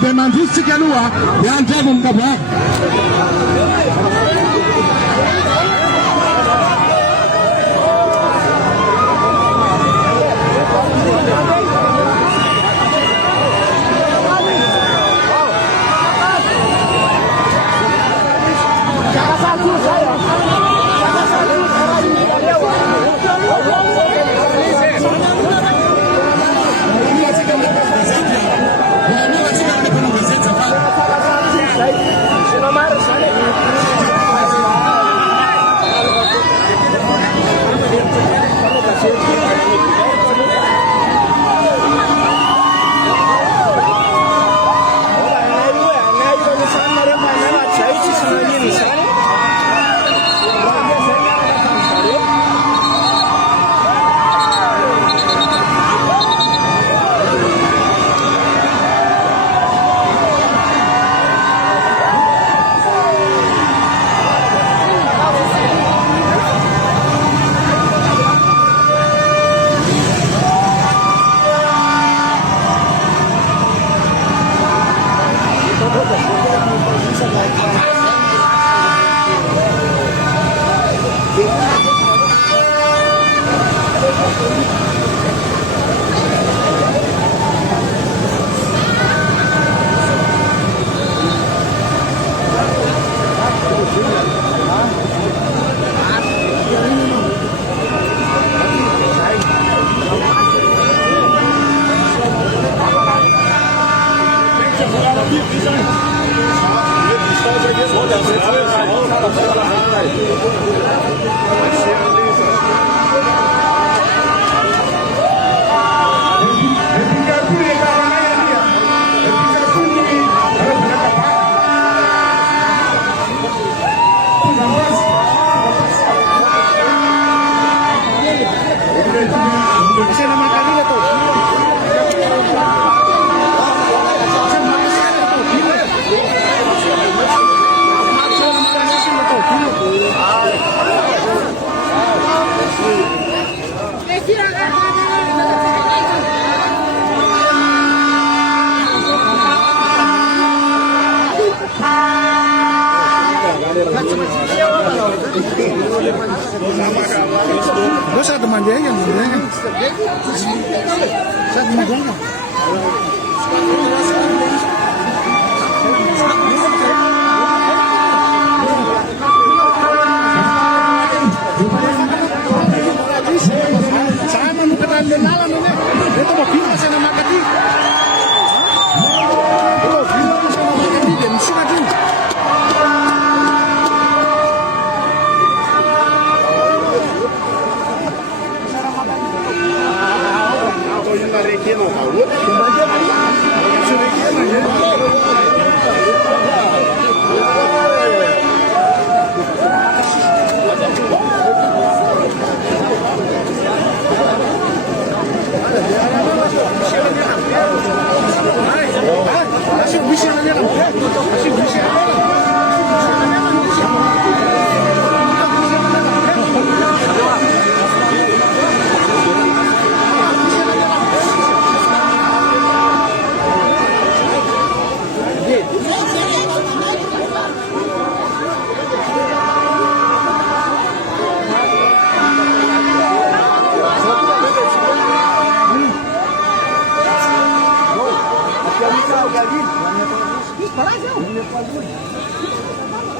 在满处世界路啊，两家人的牌。Dosa teman dia kan, saya teman dia kan. Saya mau kenal kenalan ini, itu mau film saya nama kati. Oh, film saya nama kati dan siapa?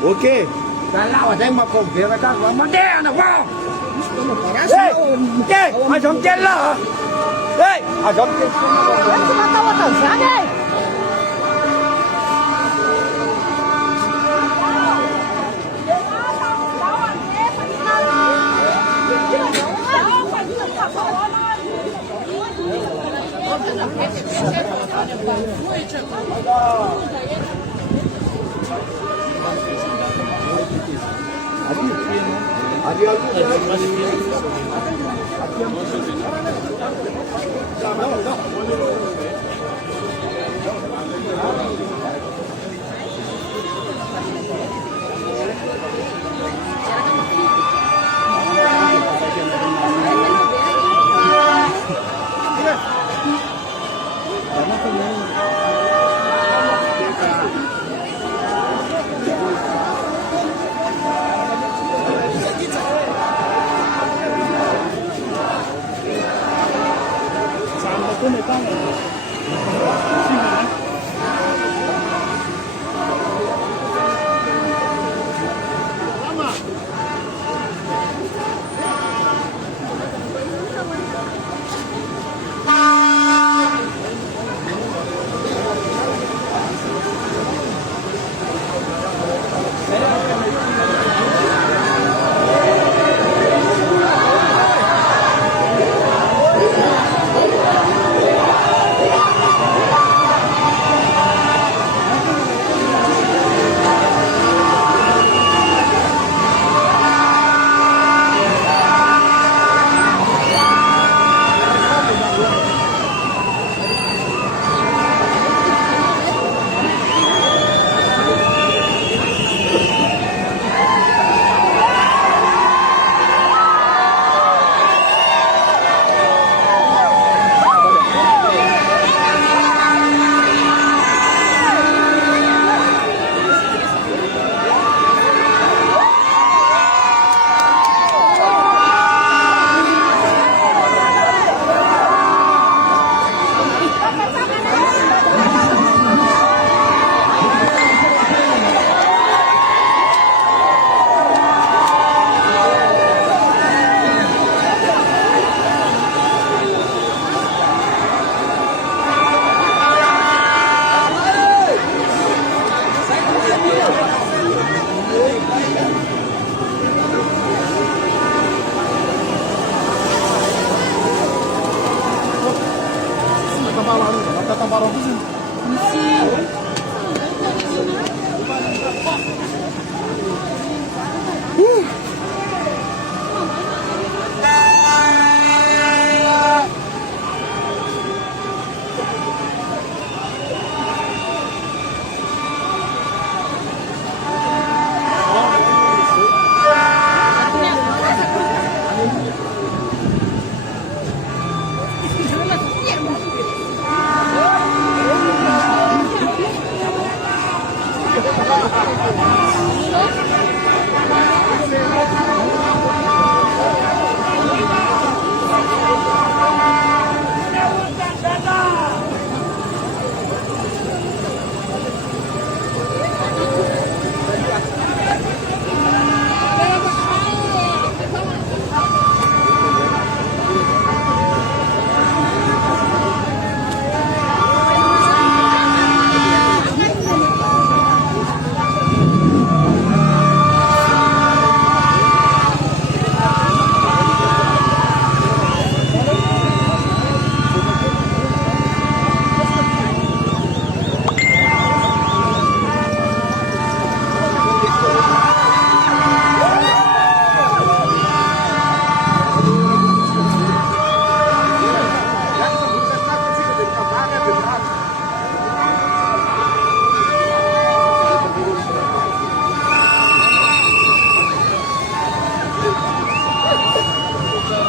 Ok. Kalau ada yang mau kopi, kita mau dia nak wow. Hey, okay, macam jelah. Hey, macam Cuma tahu tahu saja.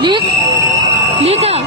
리더.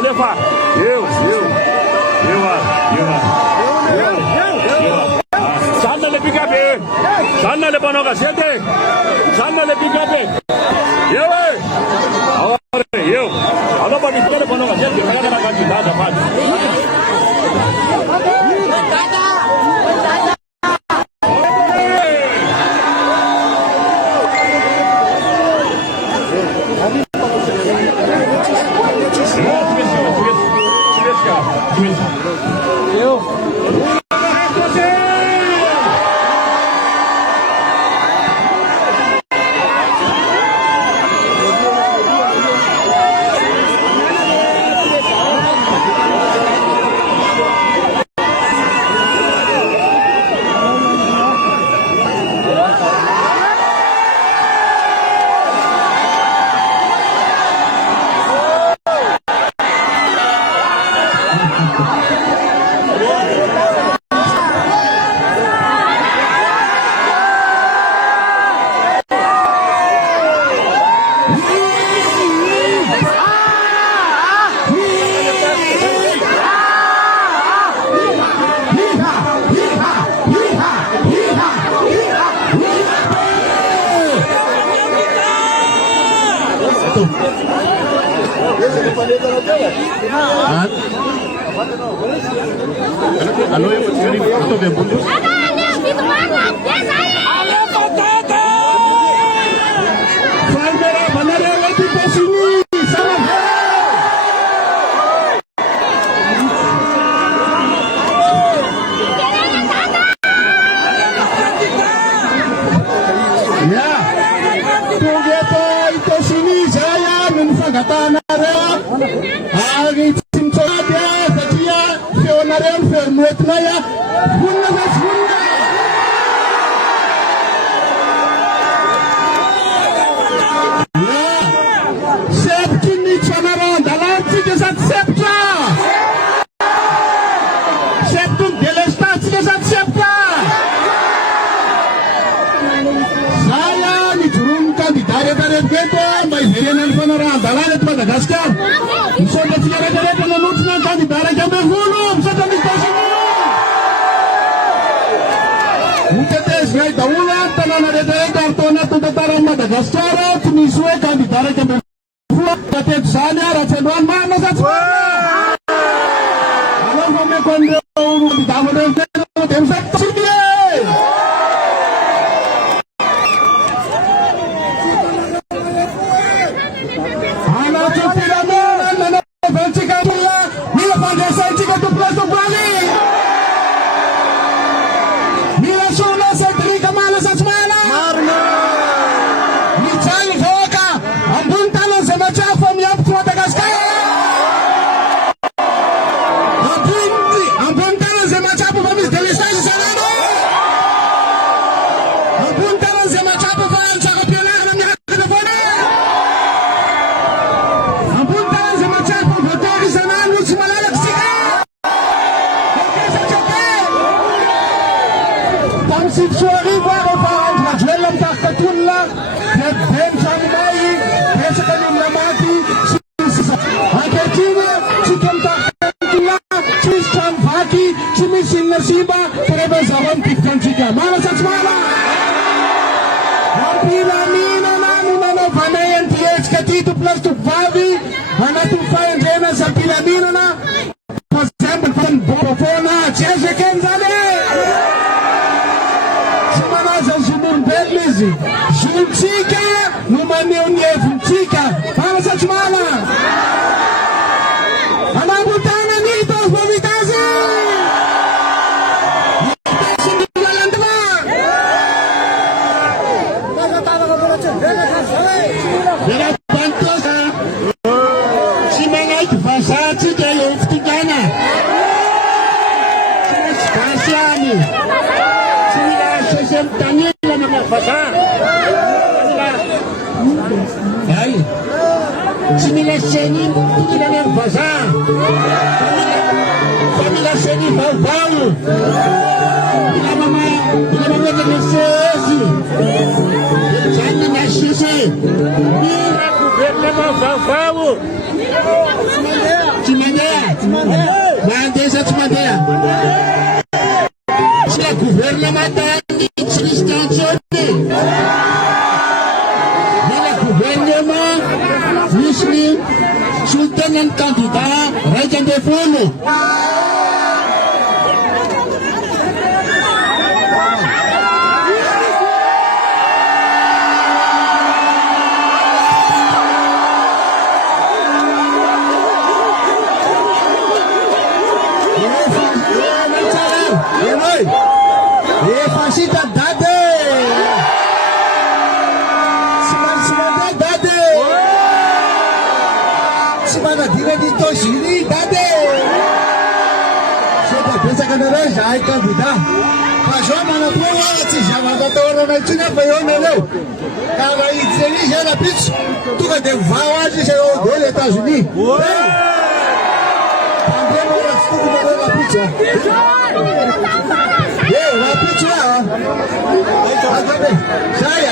Alefa, eu. Sana le picape, sana le bonoga siete, sana le picape. Eu. Alô, pode ter bonoga siete, me gana cantidade a Ano yung masikarin ito din po? Sandra, banara lagi po sini. Salam. Ya. Tunggu po ito sini saya menfagatan ada. Agi simsada saja fionaren fermuetna ya. Bunna bunna. Madagascar. Insomma, si arrederete la luce non candidare che abbiamo voluto, siete mi stasimo. Mutete svei da una tanana arrederete artona tutta tara Madagascar, tuni sue candidare che abbiamo voluto, kate sana racenuan mana satwa. Kalau kami kondo di tamu dan tempat sini. Juntica, numa reunião juntica, fala Satimala. Anabutana nito, bobitazi. Simila seni kita yang basah. Simila seni bau-bau. Bila mama jadi sesi. Jangan nasi se. Bila gubernur bau-bau. Cimandea. Nanti saya Cimandea. Sila gubernur mata ni Kristen Soni. Bila gubernur Muslim Sultan yang kandidat Raja Devolo. Fascista dade! Simana dade! Simana dire di Toshini dade! Siete pensa che non è già il candidato? Facciamo una prova, ci siamo andati ora nel cinema e io non Cara izeli já na pizza. Tu vai ter vaga de chegar o dele Estados Unidos. Também não é tudo que na pizza. Ei, na pizza. Sai,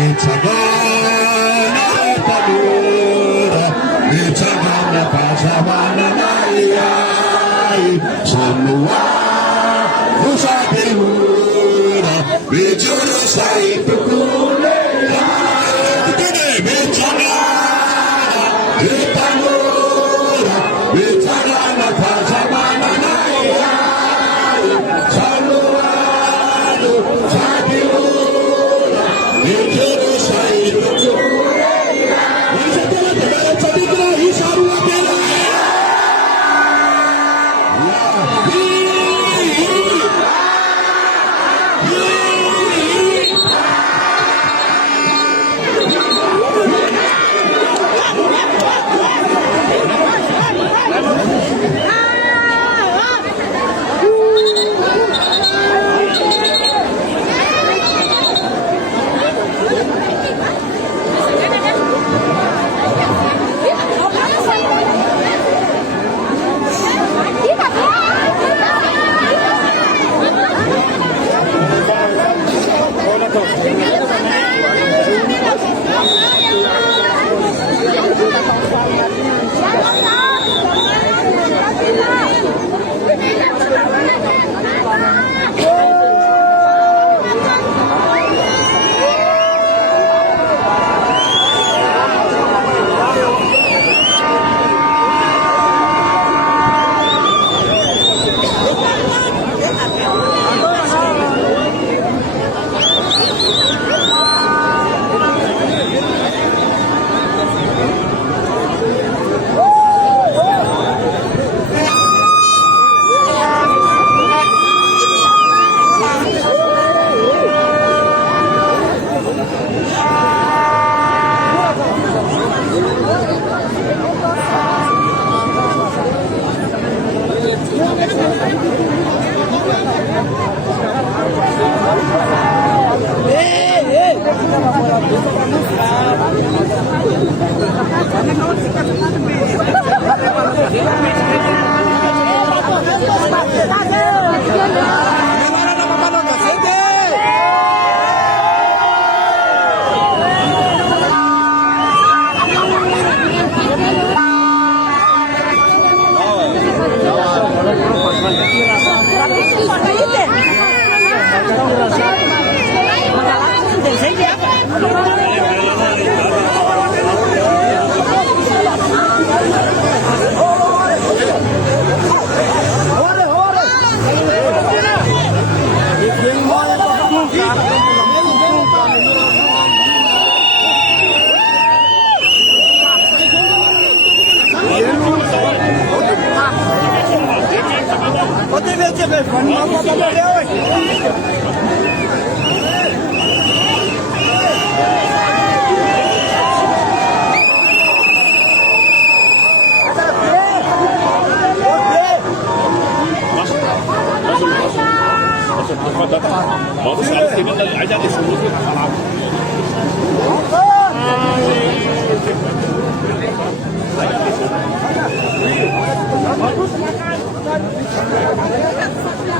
It's a gonna padura. It's a gonna pasamana naya. Semua Musatimura, Bijuru Sai Tukule, Bichana, Bitanura, Bichana Pasamana Naya, Saluado, Satimura, Bijuru Sai Tukule,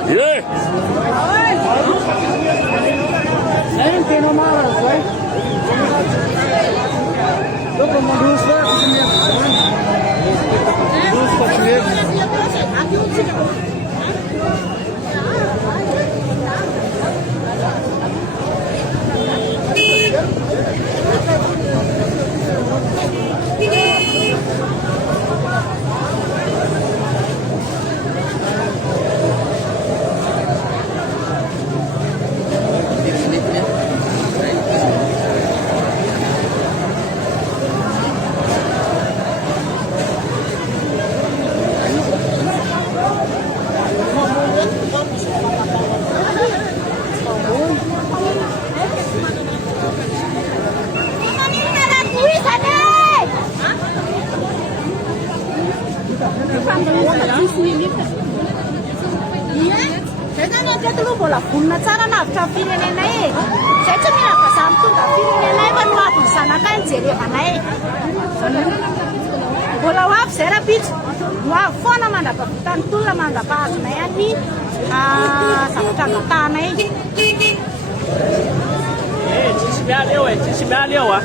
Yeah. tonga firenenay e zay tsy miaraka samy tonga firenenay fa no avy ny zanakay nijerevanay mbola ho avy zay rapitso no avy foana mandrapahavitany tolona mandrapahazonay any zavatra angatanay tsisy miala eo e tsisy miala eo a